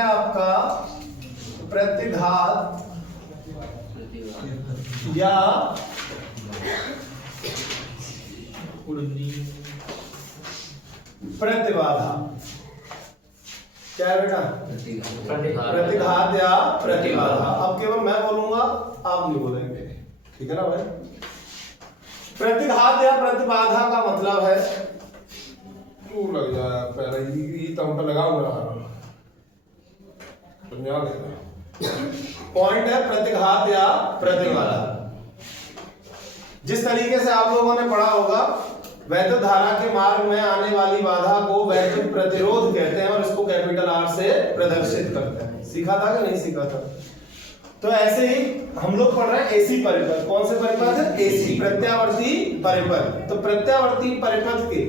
आपका प्रतिघात या प्रतिबाधा क्या है बेटा? प्रतिघात या प्रतिबाधा। अब केवल मैं बोलूंगा, आप नहीं बोलेंगे, ठीक है ना भाई? प्रतिघात या प्रतिबाधा का मतलब है, क्यों लग जाए पहले ही तो लगाऊंगा पॉइंट है प्रतिघात या प्रतिबाधा। जिस तरीके से आप लोगों ने पढ़ा होगा, वैद्युत धारा के मार्ग में आने वाली बाधा को वैद्युत प्रतिरोध कहते हैं और इसको कैपिटल आर से प्रदर्शित करते हैं। सीखा था कि नहीं सीखा था? तो ऐसे ही हम लोग पढ़ रहे हैं एसी परिपथ। कौन से परिपथ है? एसी, प्रत्यावर्ती परिपथ। तो प्रत्यावर्ती परिपथ के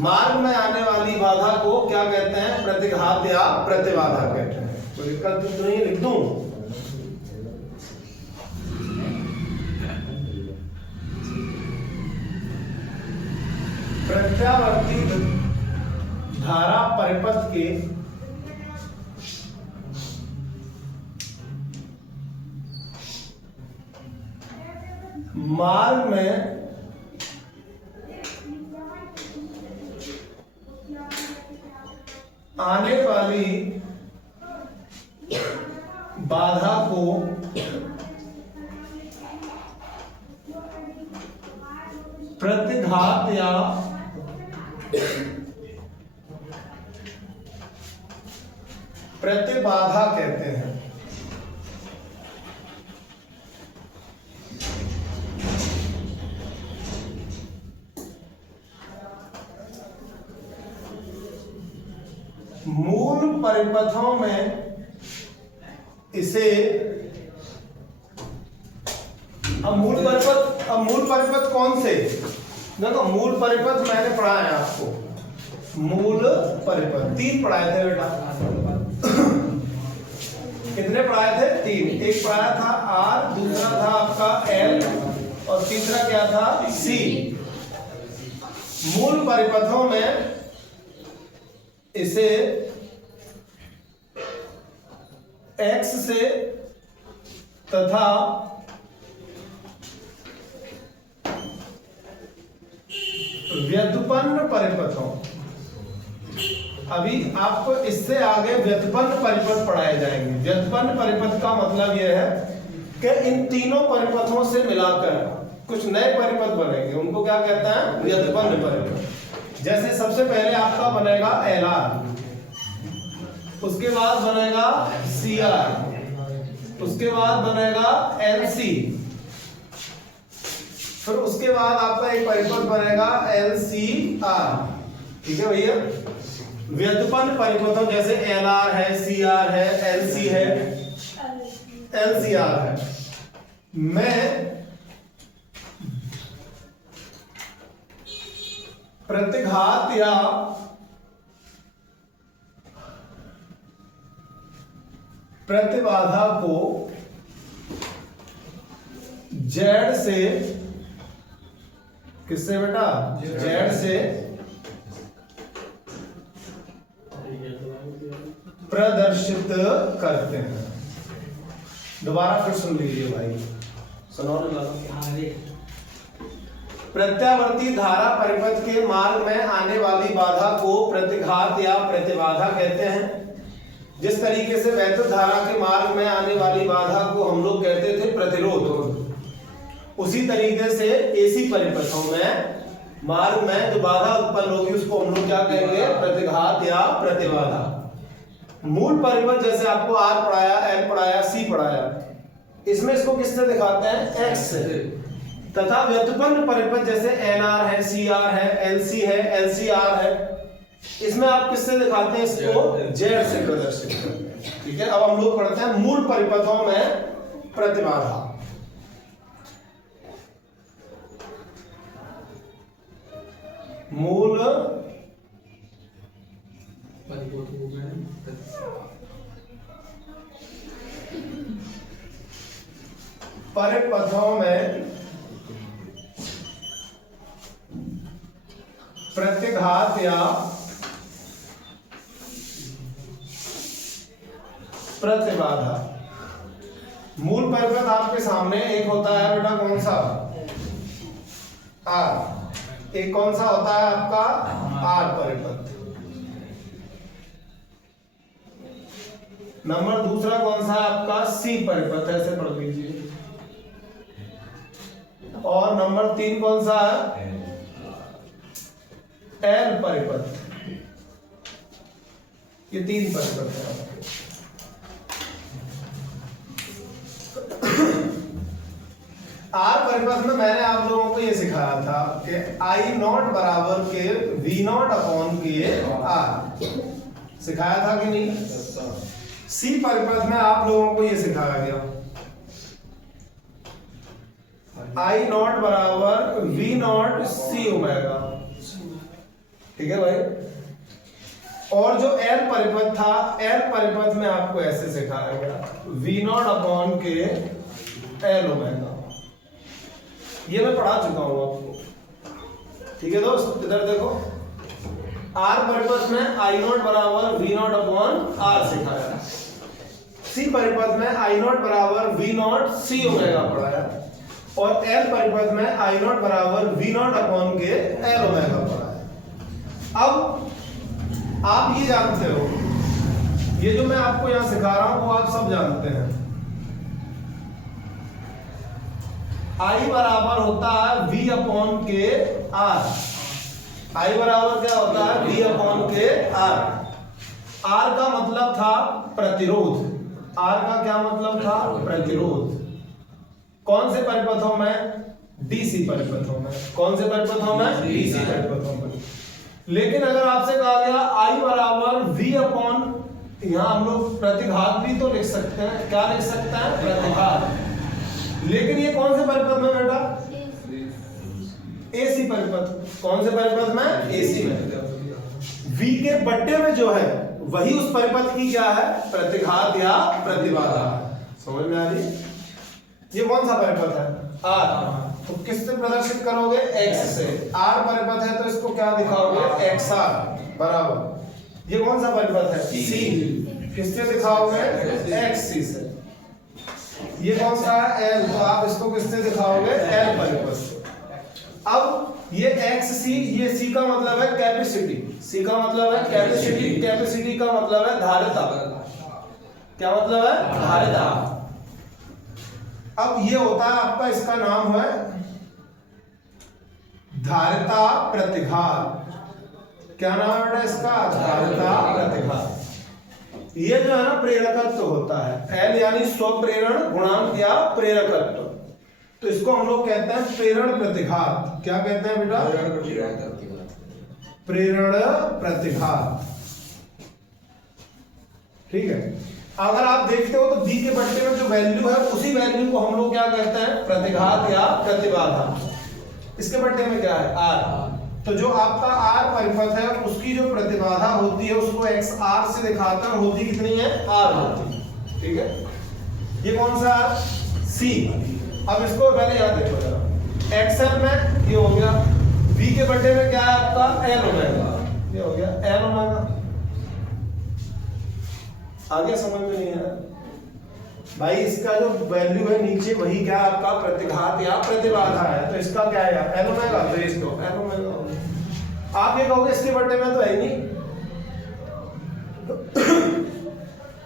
मार्ग में आने वाली बाधा को क्या कहते हैं? प्रतिघात या प्रतिबाधा कहते हैं। तो दिक्कत तो नहीं, लिख दूं? प्रत्यावर्ती धारा परिपथ के मार्ग में आने वाली बाधा को प्रतिघात या प्रतिबाधा कहते हैं। मूल परिपथों में इसे अब मूल परिपथ कौन से? देखो, मूल परिपथ मैंने पढ़ाया है आपको। मूल परिपथ 3 पढ़ाए थे बेटा। कितने पढ़ाए थे? 3। एक पढ़ाया था आर, दूसरा था आपका एल और तीसरा क्या था? सी। मूल परिपथों में इसे एक्स से तथा व्युत्पन्न परिपथों, अभी आपको इससे आगे व्युत्पन्न परिपथ पढ़ाए जाएंगे। व्युत्पन्न परिपथ का मतलब यह है कि इन तीनों परिपथों से मिलाकर कुछ नए परिपथ बनेंगे, उनको क्या कहते हैं? व्युत्पन्न परिपथ। जैसे सबसे पहले आपका बनेगा एलआर, उसके बाद बनेगा सीआर, उसके बाद बनेगा एलसी, फिर उसके बाद आपका एक परिपथ बनेगा एलसीआर। ठीक है भैया? व्युत्पन्न परिपथों जैसे एलआर है, सीआर है, एलसी है, एलसीआर है। मैं प्रतिघात या प्रतिबाधा को जेड से, किससे बेटा? जेड से प्रदर्शित करते हैं। दोबारा फिर सुन लीजिए भाई, सुनो प्रत्यावर्ती धारा परिपथ के मार्ग में आने वाली बाधा को प्रतिघात या प्रतिबाधा कहते हैं। जिस तरीके से वैद्युत धारा के मार्ग में आने वाली बाधा को हम लोग कहते थे प्रतिरोध, उसी तरीके से एसी परिपथों में मार्ग में जो बाधा उत्पन्न होगी उसको हम लोग क्या कहेंगे? प्रतिघात या प्रतिबाधा। मूल परिपथ जैसे आपको आर पढ़ाया, एल पढ़ाया, सी पढ़ाया, इसमें इसको किससे दिखाते हैं? एक्स से। तथा व्युत्पन्न परिपथ जैसे एनआर है, सीआर है, एलसी है, एलसीआर है, इसमें आप किससे दिखाते हैं? इसको जेड से प्रदर्शित करते हैं। ठीक है? अब हम लोग पढ़ते हैं मूल परिपथों में प्रतिबाधा। मूल परिपथों में प्रतिघात या प्रतिबाधा। मूल परिपथ आपके सामने एक होता है बेटा कौन सा, आर। एक कौन सा होता है आपका, आर परिपथ। नंबर दूसरा कौन सा है आपका, सी परिपथ, ऐसे पढ़ लीजिए। और नंबर 3 कौन सा है, एल परिपथ। ये 3 परिपथ है आपके। आर परिपथ में मैंने आप लोगों को ये सिखाया था कि आई नॉट बराबर के वी नॉट अपॉन के आर, सिखाया था कि नहीं। सी परिपथ में आप लोगों को ये सिखाया गया, आई नॉट बराबर वी नॉट सी ओमेगा, ठीक है भाई। और जो एल परिपथ था, एल परिपथ में आपको ऐसे सिखाया गया, वी नॉट अपॉन के एल ओमेगा। ये मैं पढ़ा चुका हूं आपको, ठीक है दोस्त। इधर देखो, आर परिपथ में आई नॉट बराबर वी नॉट अपॉन आर सिखाया, सी परिपथ में आई नॉट बराबर वी नॉट सी ओमेगा पढ़ाया, और एल परिपथ में आई नॉट बराबर वी नॉट अपॉन के एल ओमेगा पढ़ाया। अब आप ये जानते हो, ये जो मैं आपको यहां सिखा रहा हूं वो आप सब जानते हैं। आई बराबर होता है v अपॉन के आर। आई बराबर क्या होता है, v अपॉन के आर। आर का मतलब था प्रतिरोध, आर का क्या मतलब था, प्रतिरोध। कौन से परिपथों में, डीसी परिपथों में। कौन से परिपथों में, डीसी परिपथों में। लेकिन अगर आपसे कहा गया आई बराबर v अपॉन, यहां हम लोग प्रतिघात भी तो लिख सकते हैं, क्या लिख सकते हैं, प्रतिघात। लेकिन ये कौन से परिपथ में बेटा, एसी परिपथ। कौन से परिपथ में, एसी में। v के बट्टे में जो है वही उस परिपथ की क्या है, प्रतिघात या प्रतिबाधा। समझ में आ रही। ये कौन सा परिपथ है, आर। तो किससे प्रदर्शित करोगे, एक्स से। आर परिपथ है तो इसको क्या दिखाओगे, एक्स आर बराबर। ये कौन सा परिपथ है, सी। किससे दिखाओगे, एक्स सी से। ये कौन सा है, एल, तो आप इसको किससे दिखाओगे, एल परिपथ से। अब ये एक्स सी, ये सी का मतलब है कैपेसिटी, सी का मतलब है कैपेसिटी, कैपेसिटी का मतलब है धारिता। क्या मतलब है, धारिता। अब ये होता है आपका, इसका नाम है धारिता प्रतिघात। क्या नाम है बेटा इसका, धारिता प्रतिघात। ये जो है ना प्रेरकत्व होता है, एल यानी स्वप्रेरण गुणांक या प्रेरकत्व। तो इसको हम लोग कहते हैं प्रेरण प्रतिघात। क्या कहते हैं बेटा, प्रेरण प्रतिघात, ठीक है। अगर आप देखते हो तो बी के बट्टे में जो वैल्यू है उसी वैल्यू को हम लोग क्या कहते हैं, प्रतिघात या प्रतिबाधा। इसके बट्टे में क्या है, आर। तो जो आपका आर परिपथ है उसकी जो प्रतिबाधा होती है उसको एक्स आर से दिखाते हैं, होती कितनी है, आर होती है, ठीक है। ये कौन सा आर, सी। अब इसको पहले याद देखो जरा, एक्सएल में ये हो गया, वी के बट्टे में क्या है आपका, एल ओमेगा, ये हो गया एल ओमेगा। आगे समझ में नहीं है भाई, इसका जो वैल्यू है नीचे वही क्या आपका प्रतिघात या प्रतिबाधा है, तो इसका क्या है, एल ओमेगा, तो इसको एल ओमेगा। आप ये कहोगे इसके बट्टे में तो है ही नहीं,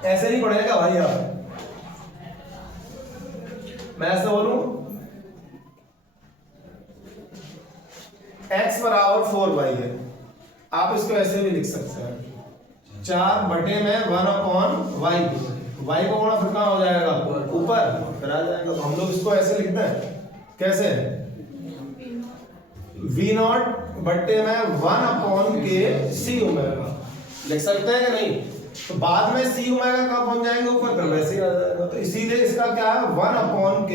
ऐसे नहीं पढ़ेगा भाई। आप मैं ऐसे बोलूं, x बराबर 4y है, आप इसको ऐसे भी लिख सकते हैं, 4 बटे में 1/y। y को गुणा फिर कहां हो जाएगा, ऊपर, फिर आ जाएगा। तो हम लोग इसको ऐसे लिखते हैं, कैसे, v0 बटे में 1/k ओमेगा लिख सकते हैं कि नहीं। तो बाद में c ओमेगा कब पहुंच जाएंगे ऊपर, फिर वैसे ही आ जाएगा। तो इसीलिए इसका क्या है, 1/k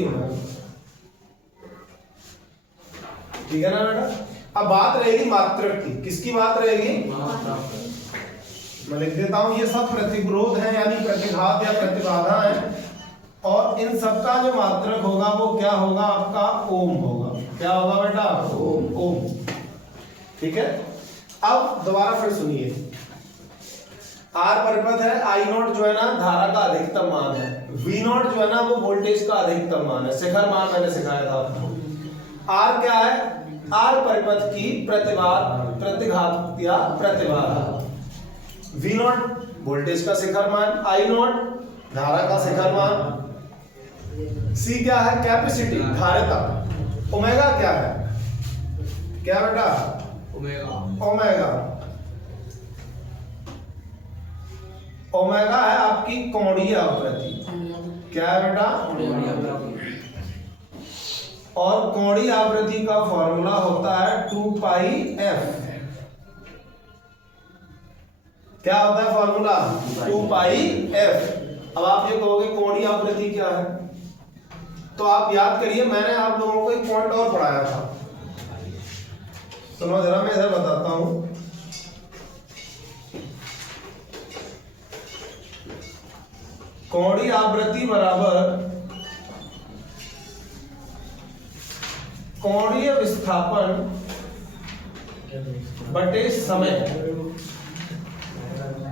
ओमेगा, ठीक है ना बेटा। अब बात रहेगी मात्रक की, किसकी बात रहेगी, मैं लिख देता हूं, ये सब प्रतिरोध है यानी प्रतिघात या प्रतिबाधा है, और इन सबका जो मात्रक होगा वो क्या होगा आपका, ओम होगा। क्या होगा बेटा, ओम, ठीक है। अब दोबारा फिर सुनिए, आर परिपथ है, आई नॉट जो है ना धारा का अधिकतम मान है, वी नॉट जो है ना वो वोल्टेज का अधिकतम मान है, शिखर मान मैंने सिखाया था आपको। आर क्या है? आर परिपथ की प्रतिघात या प्रतिबाधा, वी नॉट वोल्टेज का शिखर मान, आई नॉट धारा का शिखर मान, सी क्या है? कैपेसिटी धारिता, ओमेगा क्या है? क्या बेटा? ओमेगा। ओमेगा है आपकी कोणीय आवृत्ति। क्या है बेटा? और कोणीय आवृत्ति का फॉर्मूला होता है 2 पाई एफ। क्या होता है फॉर्मूला? 2 पाई एफ। अब आप ये कहोगे कोणीय आवृत्ति क्या है, तो आप याद करिए, मैंने आप लोगों को एक पॉइंट और पढ़ाया था, सुनो जरा, मैं इधर बताता हूं। कोणीय आवृत्ति बराबर कोणीय विस्थापन बटे समय।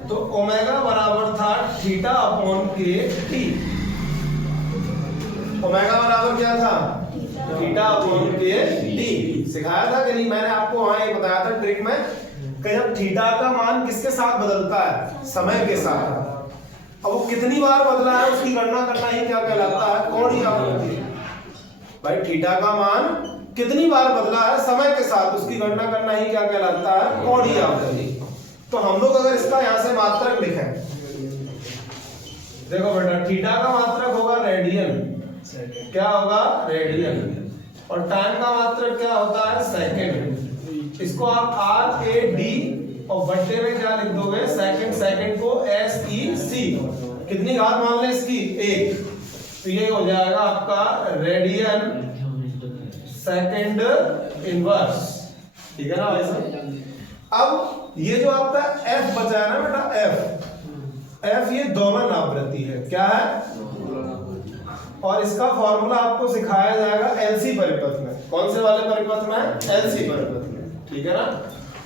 तो ओमेगा बराबर था थीटा अपॉन के टी। ओमेगा बराबर क्या था? थीटा अपॉन के टी। सिखाया था कि नहीं? मैंने आपको वहां ये बताया था ट्रिक में कि जब थीटा का मान किसके साथ बदलता है? समय के साथ। अब वो कितनी बार बदला है उसकी गणना करना ही क्या कहलाता है? कोणीय आवृत्ति। भाई थीटा का मान कितनी बार बदला है समय के साथ, उसकी गणना करना ही क्या कहलाता है? कोणीय आवृत्ति। तो हम लोग अगर इसका यहां से मात्रक लिखें, देखो बेटा, थीटा का मात्रक होगा रेडियन। क्या होगा? रेडियन। और टाइम का मात्रक क्या होता है? सेकंड। इसको आप आर ए डी और बट्टे में क्या लिख दोगे? सेकंड। सेकंड को एस ई सी। कितनी घात मान लें इसकी? 1। तो ये हो जाएगा आपका रेडियन सेकंड इनवर्स। ठीक है ना भाई साहब? अब ये जो आपका एफ बचा है ना बेटा, एफ ये दोलन आवृत्ति है। क्या है? और इसका फॉर्मूला आपको सिखाया जाएगा एलसी परिपथ में। कौन से वाले परिपथ में? एलसी परिपथ में। ठीक है ना?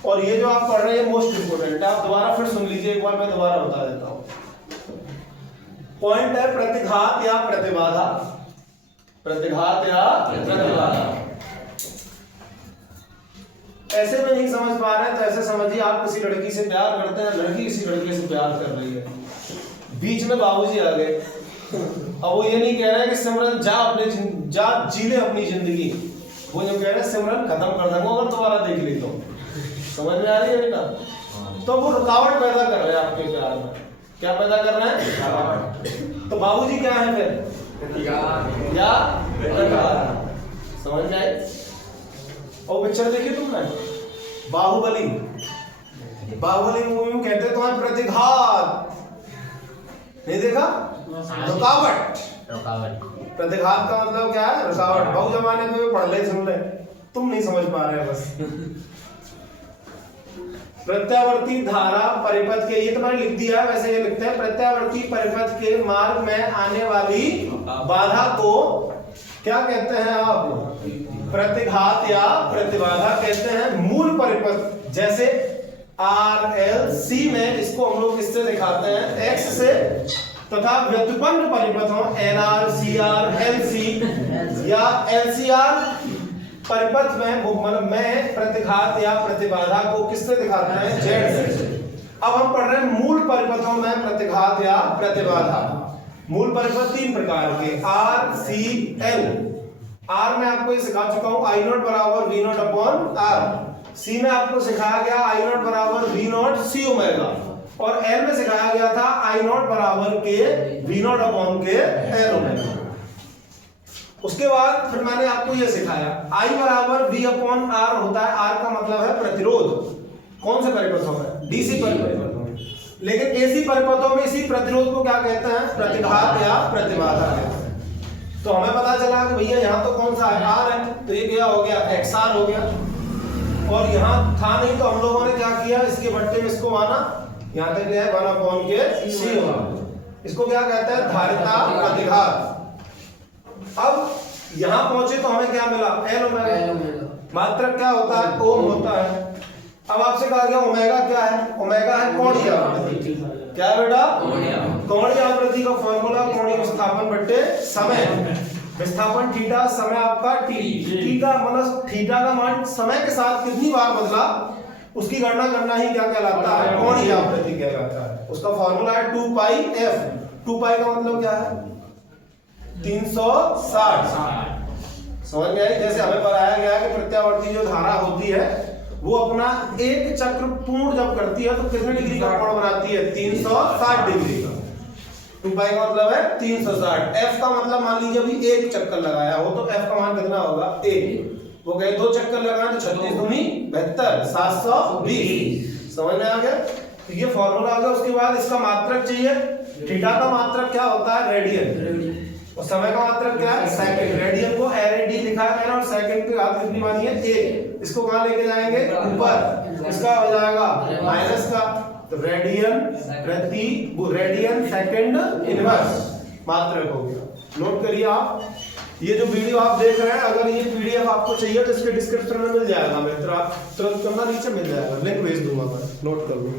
और ये जो आप पढ़ रहे हैं मोस्ट इंपोर्टेंट है, आप दोबारा फिर सुन लीजिए एक बार, मैं दोबारा बता देता हूं। पॉइंट है प्रतिघात या प्रतिबाधा। प्रतिघात या प्रतिबाधा। ऐसे में नहीं समझ पा रहे हैं तो ऐसे समझिए, आप किसी लड़की से प्यार करते हैं, लड़की किसी लड़के से प्यार कर रही है, बीच में बाबूजी आ गए। अब वो ये नहीं कह रहे कि सिमरन जा जी ले अपनी जिंदगी, वो जो कह रहे हैं सिमरन खत्म कर देंगे अगर दोबारा देख ली तो। समझ में आ रही है बेटा? तो वो रुकावट पैदा कर रहे हैं आपके प्यार में। क्या पैदा कर रहे हैं? रुकावट। तो बाबूजी क्या है फिर? या समझ में आए? और पिक्चर देखी तुमने बाहुबली? बाहुबली मूवी में कहते तो है प्रतिघात, नहीं देखा? रुकावट। प्रतिघात का मतलब क्या है? रुकावट। बहु जमाने में पढ़ ले, सुन ले, तुम नहीं समझ पा रहे बस। प्रत्यावर्ती धारा परिपथ के, ये तो मैंने लिख दिया है, वैसे ये लिखते हैं प्रत्यावर्ती परिपथ के मार्ग में आने वाली बाधा को क्या कहते हैं आप? प्रतिघात या प्रतिबाधा कहते हैं। मूल परिपथ जैसे आर एल सी में, इसको हम लोग किससे दिखाते हैं? एक्स से। तथा व्युत्पन्न परिपथों N R C R L C या एल सी आर परिपथ में प्रतिघात या प्रतिबाधा को किससे दिखाते हैं? जेड से। अब हम पढ़ रहे हैं मूल परिपथों में प्रतिघात या प्रतिबाधा। मूल परिपथ 3 प्रकार के, आर सी एल। आर में आपको ये सिखा चुका हूं, आई नॉट बराबर वी नॉट अपॉन आर। सी में आपको सिखाया गया आई नॉट बराबर वी नॉट सी ओमेगा। और एल में सिखाया गया था आई नॉट बराबर के वी नॉट अपॉन के एल ओमेगा। उसके बाद फिर मैंने आपको ये सिखाया आई बराबर वी अपॉन आर होता है। आर का मतलब है प्रतिरोध। कौन से परिपथों में? डीसी परिपथों में। लेकिन एसी परिपथों में इसी प्रतिरोध को क्या कहते हैं? प्रतिघात या प्रतिबाधा कहते हैं। तो हमें पता चला कि भैया यहाँ तो कौन सा है? आर है, तो ये क्या हो गया? एक्स आर हो गया। और यहाँ था नहीं तो हम लोगों ने क्या किया? इसके बट्टे में इसको माना, यहाँ तक है 1 अपॉन के सी होगा। इसको क्या कहते हैं? धारिता प्रतिघात। अब यहाँ पहुंचे तो हमें क्या मिला? L omega. मात्रक क्या होता है? ओम होता है। अब आपसे कहा गया ओमेगा क्या है? ओमेगा है कोणीय आवृत्ति। क्या है बेटा? कोणीय आवृत्ति का फॉर्मूला कोणीय विस्थापन बट्टे समय। विस्थापन थीटा, समय आपका टी। थीटा मतलब थीटा का मान समय के साथ कितनी बार बदला उसकी गणना करना ही क्या कहलाता है? कोणीय आवृत्ति कहलाता है। उसका फॉर्मूला है 2 पाई f। 2 पाई का मतलब क्या है? 360। समझ में आई? जैसे हमें बताया गया है कि प्रत्यावर्ती जो धारा होती है वो अपना एक चक्र पूर्ण जब करती है तो कितने डिग्री का कोण बनाती है? 360 डिग्री का। 2 पाई का मतलब है 360। f का मतलब मान लीजिए अभी एक चक्कर लगाया हो तो f का मान कितना होगा? 1। वो कहे 2 चक्कर लगाए तो 36 दूनी 72, 720। समझ में आ गया? तो ये फॉर्मूला आ गया। उसके बाद इसका मात्रक चाहिए। थीटा का मात्रक क्या होता है? रेडियन। और समय का मात्रक क्या है? सेकंड। रेडियन को RAD लिखा है मैंने और सेकंड की घात कितनी मानी है? 1। इसको कहां लेके जाएंगे? ऊपर। इसका हो जाएगा माइनस का, तो रेडियन प्रति रेडियन सेकंड इनवर्स मात्रक हो गया। नोट करिए आप। ये जो वीडियो आप देख रहे हैं अगर ये PDF आपको चाहिए तो इसके डिस्क्रिप्शन में मिल जाएगा। मित्र आप तुरंत करना, नीचे मिल जाएगा, लिंक भेज दूंगा मैं, नोट कर लो।